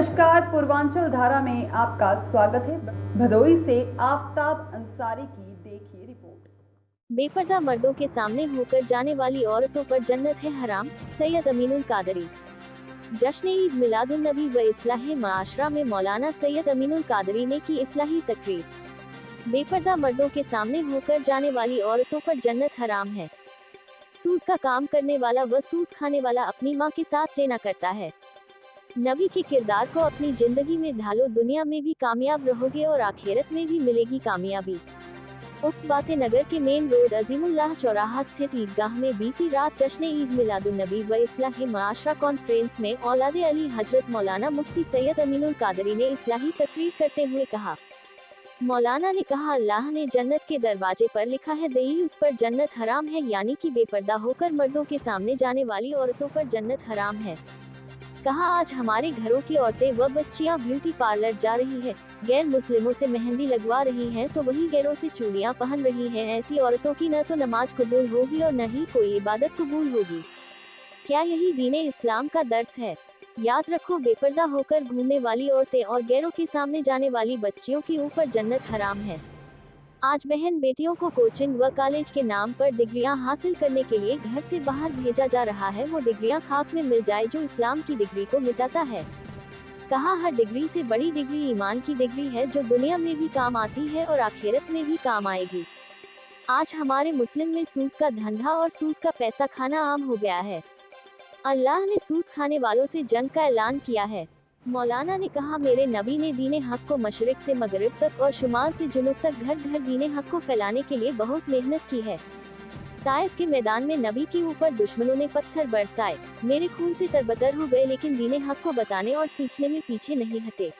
नमस्कार, पूर्वांचल धारा में आपका स्वागत है। भदोई से आफताब अंसारी की देखिए रिपोर्ट। बेपर्दा मर्दों के सामने होकर जाने वाली औरतों पर जन्नत है हराम, सैयद अमीनुल कादरी। जश्न ईद मिलादुन नबी व इस्लाह माशरा में मौलाना सैयद अमीनुल कादरी ने की इस्लाही तकरीर। बेपर्दा मर्दों के सामने होकर जाने वाली औरतों पर जन्नत हराम है। सूद का काम करने वाला व सूद खाने वाला अपनी माँ के साथ चेना करता है। नबी के किरदार को अपनी जिंदगी में ढालो, दुनिया में भी कामयाब रहोगे और आखिरत में भी मिलेगी कामयाबी। उक्त बातें नगर के मेन रोड अजीमुल्लाह चौराहा स्थित ईदगाह में बीती रात जश्न ईद मिलादुन नबी व इस्लाह माशरा कॉन्फ्रेंस में औलादे अली हजरत मौलाना मुफ्ती सैयद अमीनुल कादरी ने इस्लाही तकरीर करते हुए कहा। मौलाना ने कहा, अल्लाह ने जन्नत के दरवाजे पर लिखा है दई उस पर जन्नत हराम है, यानी कि बेपर्दा होकर मर्दों के सामने जाने वाली औरतों पर जन्नत हराम है। कहा, आज हमारे घरों की औरतें व बच्चियां ब्यूटी पार्लर जा रही है, गैर मुस्लिमों से मेहंदी लगवा रही हैं तो वही गैरों से चूड़ियां पहन रही हैं। ऐसी औरतों की न तो नमाज कबूल होगी और न ही कोई इबादत कबूल होगी। क्या यही दीने इस्लाम का दर्स है? याद रखो, बेपर्दा होकर घूमने वाली औरतें और गैरों के सामने जाने वाली बच्चियों के ऊपर जन्नत हराम है। आज बहन बेटियों को कोचिंग व कॉलेज के नाम पर डिग्रियां हासिल करने के लिए घर से बाहर भेजा जा रहा है। वो डिग्रियां खाक में मिल जाए जो इस्लाम की डिग्री को मिटाता है। कहा, हर डिग्री से बड़ी डिग्री ईमान की डिग्री है जो दुनिया में भी काम आती है और आखिरत में भी काम आएगी। आज हमारे मुस्लिम में सूद का धंधा और सूद का पैसा खाना आम हो गया है। अल्लाह ने सूद खाने वालों से जंग का ऐलान किया है। मौलाना ने कहा, मेरे नबी ने दीने हक को मशरिक से मगरिब तक और शुमाल से जुनूब तक घर घर दीने हक को फैलाने के लिए बहुत मेहनत की है। ताइफ के मैदान में नबी के ऊपर दुश्मनों ने पत्थर बरसाए, मेरे खून से तरबतर हो गए, लेकिन दीने हक को बताने और सींचने में पीछे नहीं हटे।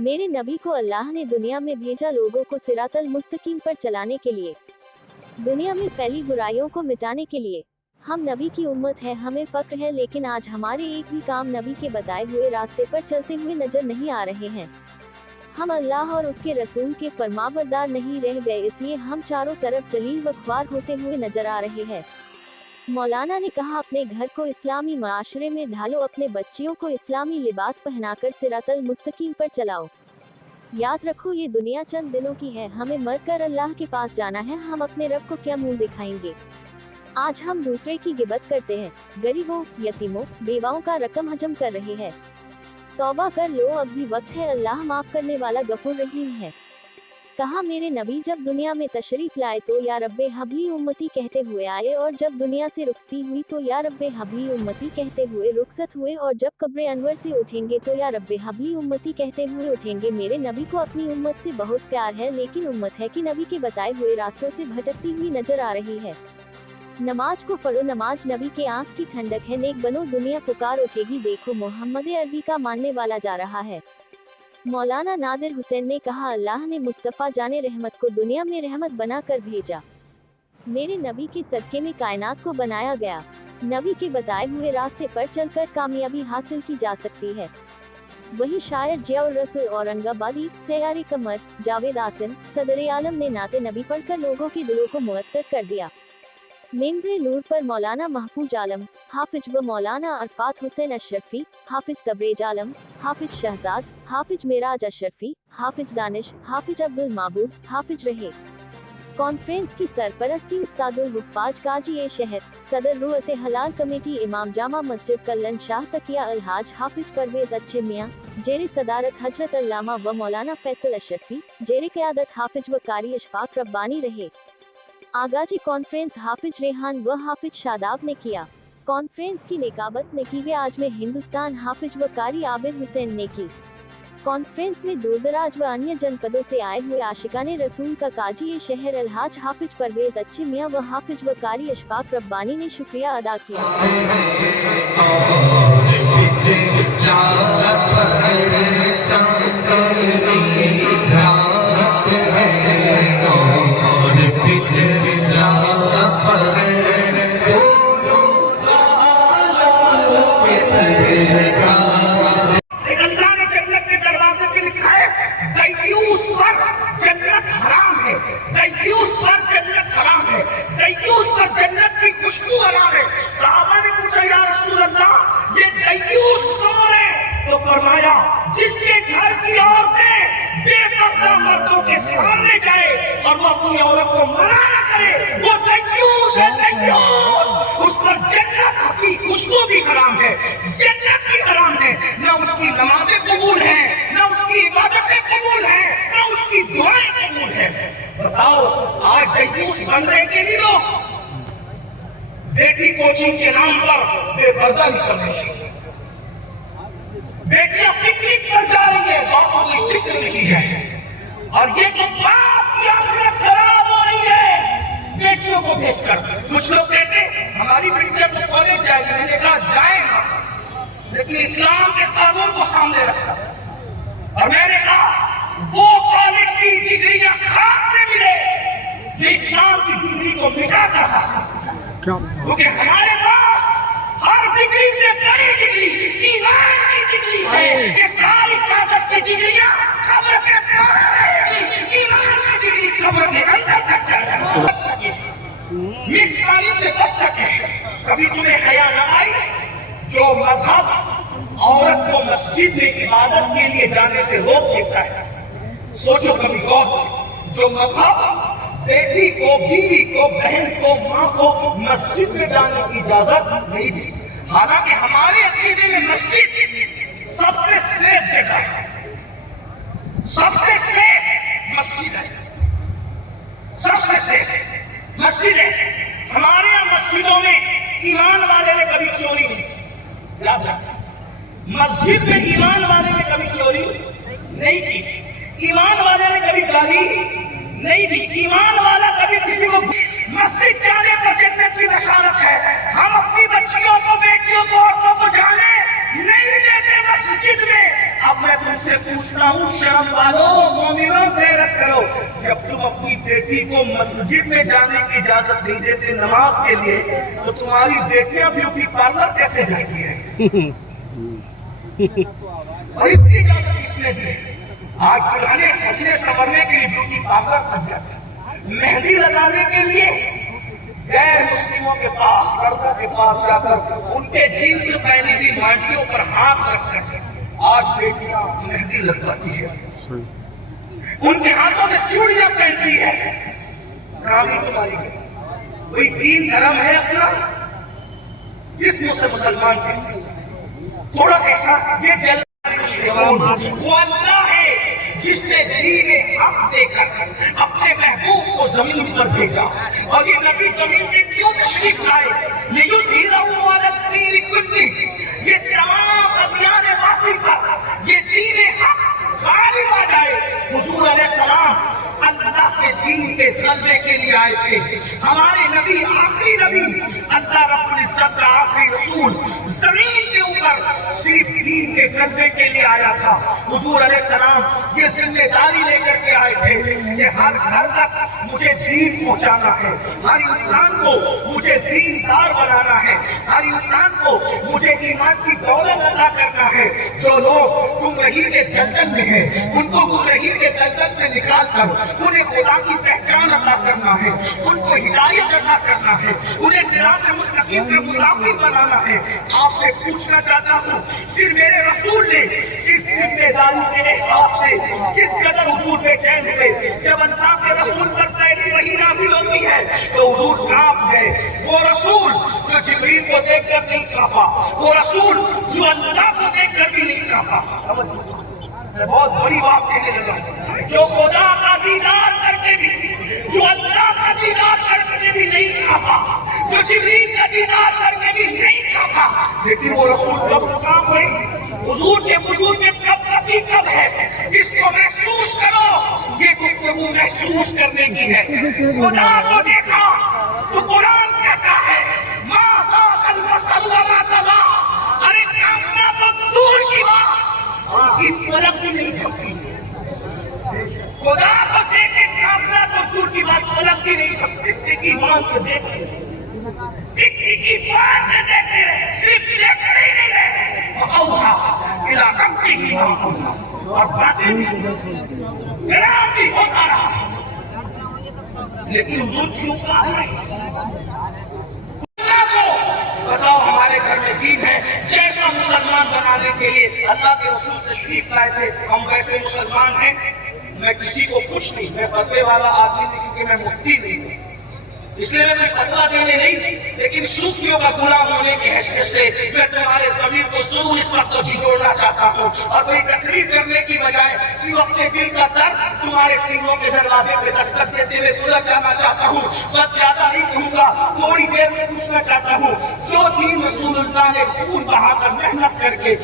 मेरे नबी को अल्लाह ने दुनिया में भेजा लोगों को सिरातल मुस्तकीम पर चलाने के लिए, दुनिया में फैली बुराइयों को मिटाने के लिए। हम नबी की उम्मत है, हमें फक्र है, लेकिन आज हमारे एक भी काम नबी के बताए हुए रास्ते पर चलते हुए नजर नहीं आ रहे हैं। हम अल्लाह और उसके रसूल के फरमाबरदार नहीं रह गए, इसलिए हम चारों तरफ जलील व ख्वार होते हुए नजर आ रहे हैं। मौलाना ने कहा, अपने घर को इस्लामी माशरे में ढालो, अपने बच्चियों को इस्लामी लिबास पहनाकर सिरातल मुस्तकीम पर चलाओ। याद रखो, ये दुनिया चंद दिनों की है, हमें मर कर अल्लाह के पास जाना है। हम अपने रब को क्या मुंह दिखाएंगे? आज हम दूसरे की गिबत करते हैं, गरीबों, यतीमों, बेवाओं का रकम हजम कर रहे हैं। तौबा कर लो, अब भी वक्त है, अल्लाह माफ करने वाला गफूर रहीम है। कहा, मेरे नबी जब दुनिया में तशरीफ लाए तो या रब्बे हबली उम्मती कहते हुए आए, और जब दुनिया से रुखसती हुई तो या रब्बे हबली उम्मती कहते हुए रुखसत हुए, और जब कब्र अनवर से उठेंगे तो या रब्बे हबली उम्मती कहते हुए उठेंगे। मेरे नबी को अपनी उम्मत से बहुत प्यार है, लेकिन उम्मत है कि नबी के बताए हुए रास्तों से भटकती हुई नजर आ रही है। नमाज को पढ़ो, नमाज नबी के आँख की ठंडक है, नेक बनो, दुनिया पुकार उठेगी। देखो, मोहम्मद अरबी का मानने वाला जा रहा है। मौलाना नादिर हुसैन ने कहा, अल्लाह ने मुस्तफ़ा जाने रहमत को दुनिया में रहमत बना कर भेजा। मेरे नबी के सदके में कायनात को बनाया गया। नबी के बताए हुए रास्ते पर चलकर कामयाबी हासिल की जा सकती है। वही शायर जियाउर रसूल औरंगाबादी, सयारे कमर, जावेद आसिम, सदर आलम ने नाते नबी पढ़कर लोगों के दिलों को मुअत्तर कर दिया। मेम्बरे नूर पर मौलाना महफूज आलम, हाफिज व मौलाना अरफात हुसैन अशरफी, हाफिज तबरेज आलम, हाफिज शहजाद, हाफिज मेराज अशरफी, हाफिज दानिश, हाफिज अब्दुल माबूद, हाफिज रहे। कॉन्फ्रेंस की सरपरस्ती उस्तादुल हुफ्फाज काजी ए शहर, सदर रुअते हलाल कमेटी, इमाम जामा मस्जिद कल्लन शाह तकिया अलहाज हाफिज परवेज अच्छे मियाँ, जेरे सदारत हजरत अल्लामा व मौलाना फैसल अशरफी, जेरे क़यादत हाफिज व कारी अशफाक रब्बानी रहे। आगाजी कॉन्फ्रेंस हाफिज रेहान व हाफिज शादाब ने किया। कॉन्फ्रेंस की नेकाबत नकीब आजम हिंदुस्तान हाफिज व कारी आबिद हुसैन ने की। कॉन्फ्रेंस में दूरदराज व अन्य जनपदों से आए हुए आशिकाने रसूल का काजी ए शहर अलहाज हाफिज परवेज अच्छे मियाँ व हाफिज व कारी अशफाक रब्बानी ने शुक्रिया अदा किया। खुशबू हराम है। साहबा ने पूछा, या रसूल अल्लाह, ये दय्यूस कौन है? तो फरमाया जिसके घर की औरतें बेपर्दा मर्दों के सामने जाए और वो अपनी औरत को मना न करे, वो दय्यूस है, दय्यूस। उस पर जन्नत की खुशबू भी हराम है, जन्नत भी हराम है। न उसकी नमाजें कबूल हैं, न उसकी इबादतें कबूल हैं, न उसकी दुआएं कबूल हैं। बताओ आज दय्यूस बन रहे कि नहीं लोग? बेटी कोचिंग के नाम पर बेपर्दा निकलने से, बेटियां पिकनिक पर जा रही है, बाप को कोई फिक्र नहीं है। और ये तो बाप की आखिरत खराब हो रही है बेटियों को भेजकर। कुछ लोग कहते हमारी बेटियां तो कॉलेज जाएगी, मैंने कहा जाए ना, लेकिन इस्लाम के कानून को सामने रखा। और मैंने कहा वो कॉलेज की डिग्रियां खाक में मिले जो इस्लाम की डिग्री को मिटा कर हासिल, क्योंकि हमारे पास हर डिग्री से बड़ी डिग्री ईमान की डिग्री है। ये सारी कागज की डिग्रियां खबर के द्वारा रहेगी, ईमान की डिग्री खबर के अंदर तक चल सके, मिक्स पानी से बच सके। कभी तुम्हें हया न आई? जो मजहब औरत को मस्जिद में इबादत के लिए जाने से रोक देता है, सोचो कभी गौर। जो मजहब बेटी को, बीवी को, बहन को, माँ को मस्जिद में जाने की इजाजत नहीं दी, हालांकि हमारे अकीदे में मस्जिद सबसे सेफ जगह है, सबसे सेफ मस्जिद है, सबसे सेफ मस्जिद है। हमारे यहाँ मस्जिदों में ईमान वाले ने कभी चोरी नहीं, याद रखना, मस्जिद में ईमान वाले ने कभी चोरी नहीं की, ईमान वाले ने कभी गाली नहीं दी, ईमान वाला कभी किसी को मस्जिद जाने पर जन्नत की बशारत है। हम अपनी बच्चियों को, बेटियों को, औरतों को जाने नहीं देते मस्जिद में। अब मैं तुमसे पूछता हूँ शर्म वालों, मोमिनों, गैरत करो, जब तुम अपनी बेटी को मस्जिद में जाने की इजाजत नहीं देते नमाज के लिए, तो तुम्हारी बेटियां ब्यूटी पार्लर कैसे जाती है? और इसकी इजाजत किसने दी? आज दुल्हने सजने संवरने के लिए ब्यूटी पार्लर तक जाते हैं, मेहंदी लगाने के लिए गैर मुस्लिमों के पास, लड़कों के पास जाकर उनके जीन्स पहनी हुई माटियों पर हाथ रखकर आज बेटियां मेहंदी लगवाती है, उनके हाथों में चूड़ियां पहनती है। कहाँ गई तुम्हारी बेटी? कोई दीन धर्म है अपना? जिस मुझसे मुसलमान के थोड़ा ऐसा ये जल वो अल्लाह है जिसने दीन हक देकर अपने महबूब को जमीन पर भेजा। और ये नबी जमीन में क्यों तशरीफ लाए? ये तमाम अभियान बातिल पर ये दीन हक गालिब आ जाए। हुजूर अलैहिस्सलाम अल्लाह के दीन के गलबे के लिए आए थे। हमारे नबी, आखिरी नबी, अल्लाह रब्बुल इज्जत का आखिरी रसूल जमीन के ऊपर सिर्फ दीन के गलबे के लिए आया था। हुजूर अलैहिस्सलाम ये जिम्मेदारी लेकर के आए थे कि हर घर तक मुझे दीन पहुंचाना है, हर इंसान को मुझे दीनदार बनाना है, हर इंसान को मुझे ईमान की दौलत अता करना है। जो लोग गुमराही के दलदल में हैं, उनको गुमराही के दलदल से निकाल कर उन्हें खुदा की पहचान अता करना है, उनको हिदायत अता करना है, उन्हें सिरात मुस्तकीम का मुसाफिर बनाना है। आपसे पूछना चाहता हूँ, फिर मेरे रसूल ने इस जिम्मेदारी के एहसास से किस कदर हुजूर बेचैन हुए? जब अल्लाह के रसूल पर पहली वही नाज़िल होती है तो हुजूर कांप गए। वो रसूल जो जिब्रील को देखकर नहीं कांपा, वो रसूल जो अल्लाह को देखकर भी नहीं कांपा। बहुत बड़ी बात कहने लगा, जो खुदा का दीदार करके भी, जो अल्लाह का दीदार करके भी नहीं कांपा, जो जिब्रील का दीदार करके भी नहीं कांपा, लेकिन वो रसूल कब कांप गए? हुजूर के वजूद में कब है? इसको महसूस करो। ये गुफ्तगू महसूस करने की है। खुदा को देखा तो कुरान कहता है अरे कामना तो दूर की बात, आखिर पलक भी नहीं सकती। खुदा को देखे कामना तो दूर की बात, पलक भी नहीं सकती। की मान को देखे, की बात में देखे, सिर्फ देखते ही नहीं रहे। इलाका की और बातें भी होता रहा, लेकिन हुजूर क्यों कहा? बताओ हमारे ہمارے گھر میں دین ہے. جیسا مسلمان بنانے کے لیے اللہ کے رسول تشریف لائے تھے, ہم ویسے مسلمان ہیں. میں کسی کو کچھ نہیں, میں فتوے والا آدمی نہیں, کیونکہ میں مفتی نہیں ہوں, اس لیے میں فتویٰ دینے نہیں, لیکن صوفیوں کا غلام ہونے کی حیثیت سے میں تمہارے ضمیر کو ضرور اس وقت جھنجھوڑنا چاہتا ہوں, اور کوئی تقریر کرنے کی بجائے صرف اپنے دل کا درد تمہارے سینوں کے دروازے پہ دستک دیتے ہوئے بلا جانا چاہتا ہوں. بس زیادہ نہیں کہوں گا, تھوڑی دیر میں پوچھنا چاہتا ہوں, جو دین رسول اللہ نے خون بہا کر محنت کر کے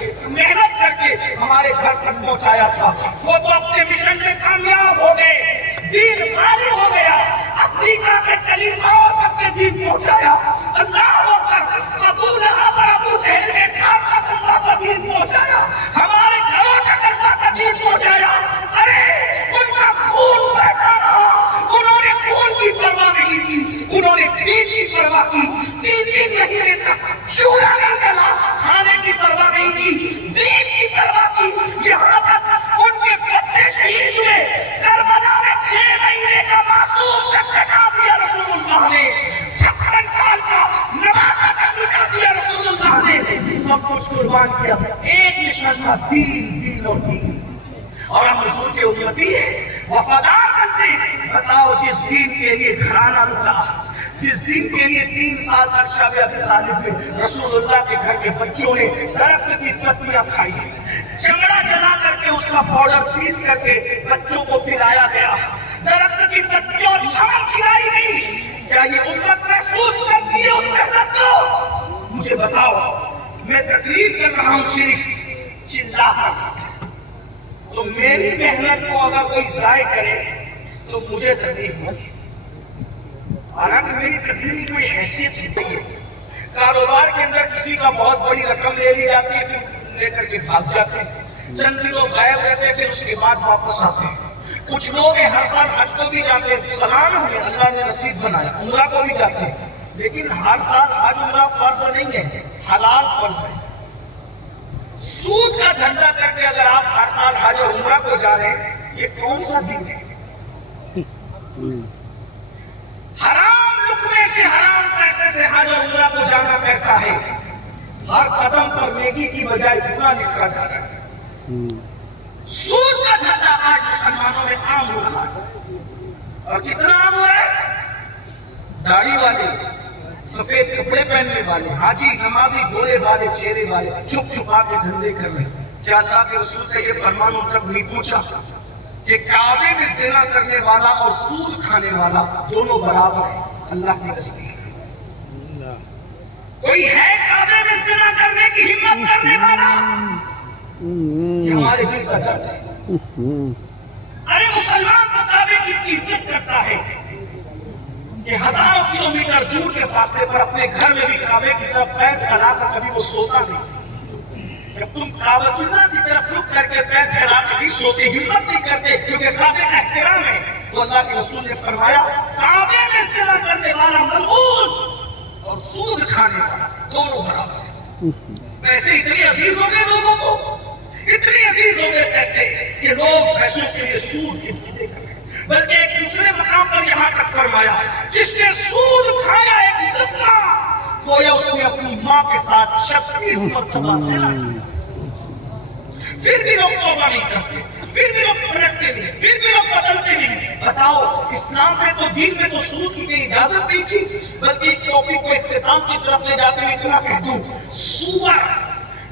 ہمارے گھر تک پہنچایا تھا, وہ تو اپنے مشن میں کامیاب ہو گئے, دین غالب ہو گیا, افریقہ کے کلیساؤں تک کے دین پہنچایا. اللہ اکبر, ابو لہب اور ابو جہل کے گھر تک اللہ کا دین پہنچایا, ہمارے گھروں تک اللہ کا دین پہنچایا. ارے ان کا خون بہتا رہا, انہوں نے خون کی پرواہ نہیں کی, انہوں نے دین کی پرواہ کی. دین نہیں دیتا, چولہا نہیں جلا, کھانے کی پرواہ نہیں کی, دین کی پرواہ کی. یہاں تک ان کے بچے شہید ہوئے, کربلا میں 6 مہینے کا معصوم تک کٹا دیا رسول اللہ نے, 56 سال کا نواسا تک مٹا دیا رسول اللہ نے, سب کچھ قربان کیا. ایک مشن تھا, دین, دین اور دین. اور ہم حضور کے امتی وفادار بنتے. بتاؤ, جس دین کے لیے گھرانہ رکا, جس دین کے لیے 3 سال تک شب ابی طالب میں رسول اللہ کے گھر کے بچوں نے درخت کی پتیاں کھائی, چمڑا جلا کر کے اس کا پاؤڈر پیس کر کے بچوں کو پلایا گیا, درخت کی پتیوں اور شام کھلائی گئی. کیا یہ امت محسوس کرتی ہے اس محنت کو؟ مجھے بتاؤ. میں تقریر کر رہا ہوں صرف چلا کر, تو میری محنت کو اگر کوئی ضائع کرے تو مجھے تکلیف ہوگی. حالانکہ میری تقریر کی کوئی حیثیت نہیں ہے. کاروبار کے اندر کسی کا بہت بڑی رقم لے لی جاتی ہے, پھر لے کر کے بھاگ جاتے ہیں, چند دنوں غائب رہتے ہیں, پھر اس کے بعد واپس آتے ہیں. کچھ لوگ ہر سال حج کو بھی جاتے ہیں, سلام ہے, اللہ نے نصیب بنایا, عمرہ کو بھی جاتے ہیں, لیکن ہر سال حج عمرہ فرض نہیں ہے, حلال فرض ہے. سود کا دھندا کر کے اگر آپ ہر سال حج اور عمرہ کو جا رہے ہیں, یہ کون سا دین ہے؟ حرام لقمے سے, حرام پیسے سے حج اور عمرہ کو جانا کیسا ہے؟ ہر قدم پر نیکی کی بجائے گناہ لکھا جا رہا ہے. سود کا دھندا آج مسلمانوں میں عام ہو رہا ہے, اور کتنا عام ہو رہا ہے؟ داڑھی والے, سفید کپڑے پہننے والے, حاجی, نمازی, بھولے والے چہرے والے چھپ چھپا کے دھندے کر رہے ہیں. کیا اللہ کے رسول کا یہ فرمان ان تک نہیں پہنچا کہ کعبے میں زنا کرنے والا اور سود کھانے والا دونوں برابر ہیں اللہ کے رسول؟ کوئی ہے کعبے میں زنا کرنے کی ہمت کرنے والا؟ یہ ہمارے دل کا درد ہے. ارے مسلمان تو کعبے کی عزت کرتا ہے کہ ہزاروں کلومیٹر دور کے فاصلے پر اپنے گھر میں بھی کعبے کی طرف پیر پھیلا کر کبھی وہ سوتا نہیں. جب تم کعبۃ اللہ کی طرف رخ کر کے پیر پھیلا کے بھی سوتے, ہمت نہیں کرتے, کیونکہ کعبے کا احترام ہے, تو اللہ کے رسول نے فرمایا کعبے میں زنا کرنے والا ملعون اور سود کھانے والا دونوں برابر ہیں. پیسے اتنے عزیز ہو گئے لوگوں کو, اتنے عزیز ہو گئے پیسے کہ لوگ پیسوں کے لیے سود کے دھندے کر رہے ہیں. بلکہ ایک دوسرے مقام پر یہاں تک فرمایا جس نے سود کھایا ایک لقمہ, گویا اس نے اپنی ماں کے ساتھ 36 مرتبہ زنا کیا. پھر بھی لوگ توبہ نہیں کرتے, پھر بھی لوگ پلٹتے نہیں, پھر بھی لوگ بدلتے نہیں. بتاؤ, اسلام میں تو دین میں تو سود کی کوئی اجازت نہیں تھی. بلکہ اس ٹاپک کو اختتام کی طرف لے جاتے ہوئے اتنا کہہ دوں, سور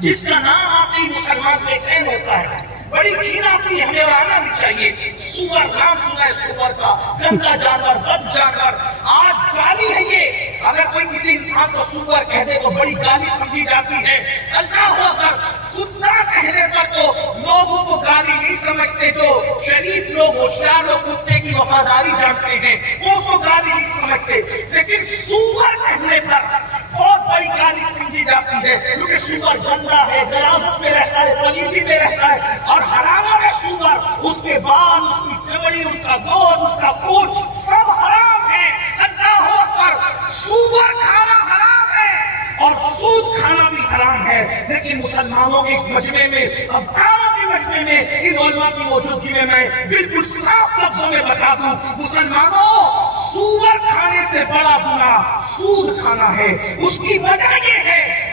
جس کا نام آتے ہی مسلمان بے چین ہوتا ہے, بڑی گھن آتی ہے, ہمیں آنا نہیں چاہیے. سور, نام سنا ہے سور کا, گندا جانور, بد جانور. آج گالی ہے یہ, اگر کوئی کسی انسان کو سور کہہ دے تو بڑی گالی سمجھی جاتی ہے. اللہ اکبر, کتا کہنے پر تو لوگ اس کو گالی نہیں سمجھتے. جو شریف لوگ, ہوشیار لوگ کتے کی وفاداری جانتے ہیں, وہ اس کو گالی نہیں سمجھتے. لیکن سور کہنے پر بہت بڑی گالی سمجھی جاتی ہے, کیونکہ سور گندا ہے, غلاظت میں رہتا ہے, پلیتی میں رہتا ہے, اور حرام ہے سور. اس کے بال, اس کی چمڑی, اس کا گوشت, اس کا پوچھ سب حرام ہے. اللہ اکبر, سور کھانا حرام ہے اور سود کھانا بھی حرام ہے. لیکن مسلمانوں کے اس مجمع میں, افطاروں کے مجمع میں, ان علماء کی موجودگی میں میں بالکل صاف لفظوں میں بتا دوں, مسلمانوں, سور کھانے سے بڑا گناہ سود کھانا ہے. اس کی وجہ یہ ہے,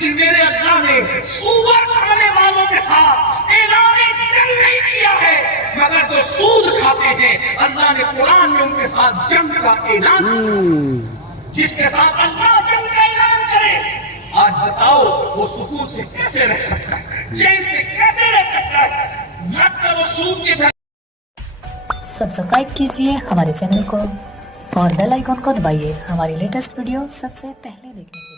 लेकिन मेरे अल्लाह ने सूअर खाने वालों के साथ ऐलान जंग नहीं किया है, मगर जो सूद खाते हैं अल्लाह ने कुरान में उनके साथ जंग का ऐलान किया। जिसके साथ अल्लाह जंग का ऐलान करे, आज बताओ वो सुकून से कैसे रह सकता है, चैन से कैसे रह सकता है? मत करो सूद के धन। सब्सक्राइब कीजिए हमारे चैनल को और बेल आइकॉन को दबाइए हमारी लेटेस्ट वीडियो सबसे पहले देखने के लिए।